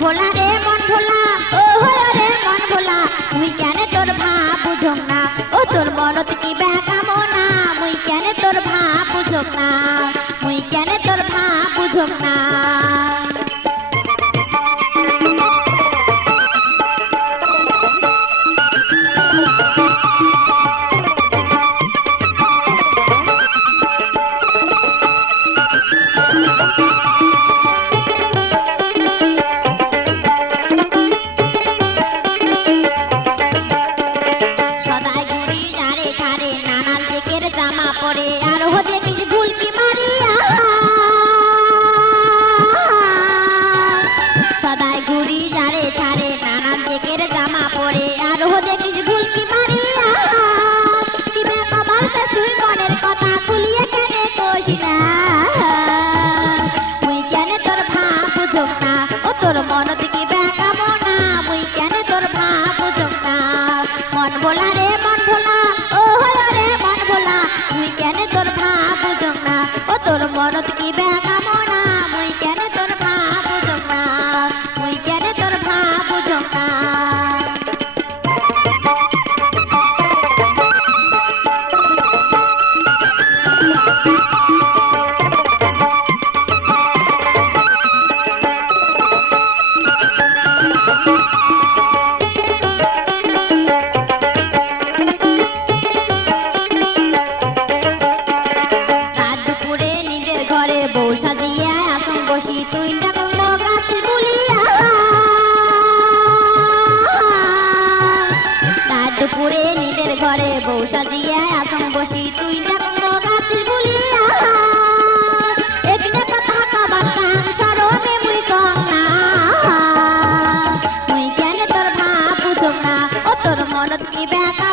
ভোলা রে মন ভোলা ও রে মন ভোলা মুই কেন তোর ভাব বুঝং না ও তোর মনত কি বেকামনা মুই কেন তোর ভাব বুঝং না মুই কেন তোর ভাব বুঝং না জামা পরে আর হো দেখিস ভুলকি মারিয়া সদাই ঘুরি যারে ধারে নানান জেকের জামা পরে আর হো দেখিস ভুলকি মারিয়া কিবে কবার সে তুই মনের কথা খুলিয়ে কেনে কইস না মুই কেন তোর ভাব বুঝং না ও তোর মনত কি বেকামনা মুই কেন তোর ভাব বুঝং না মন ভোলা রে মন ভোলা ও রে মন ভোলা মুই কেন তোর ভাব বুঝং না ও তোর মনত কি বেকামনা মুই কেন তোর ভাব বুঝং না মুই কেন তোর ভাব বুঝং না বউ সাজিয়া আসং বসি তুই ডাকং গাছের বুলিয়া রাত দুপুরে নিদের ঘরে বউ সাজিয়া আসং বসি তুই ডাকং গাছের বুলিয়া একটা কথা কবার কান সরমে মুই কং না মুই কেন তোর ভাব বুঝং না ও তোর মনত কি বেকা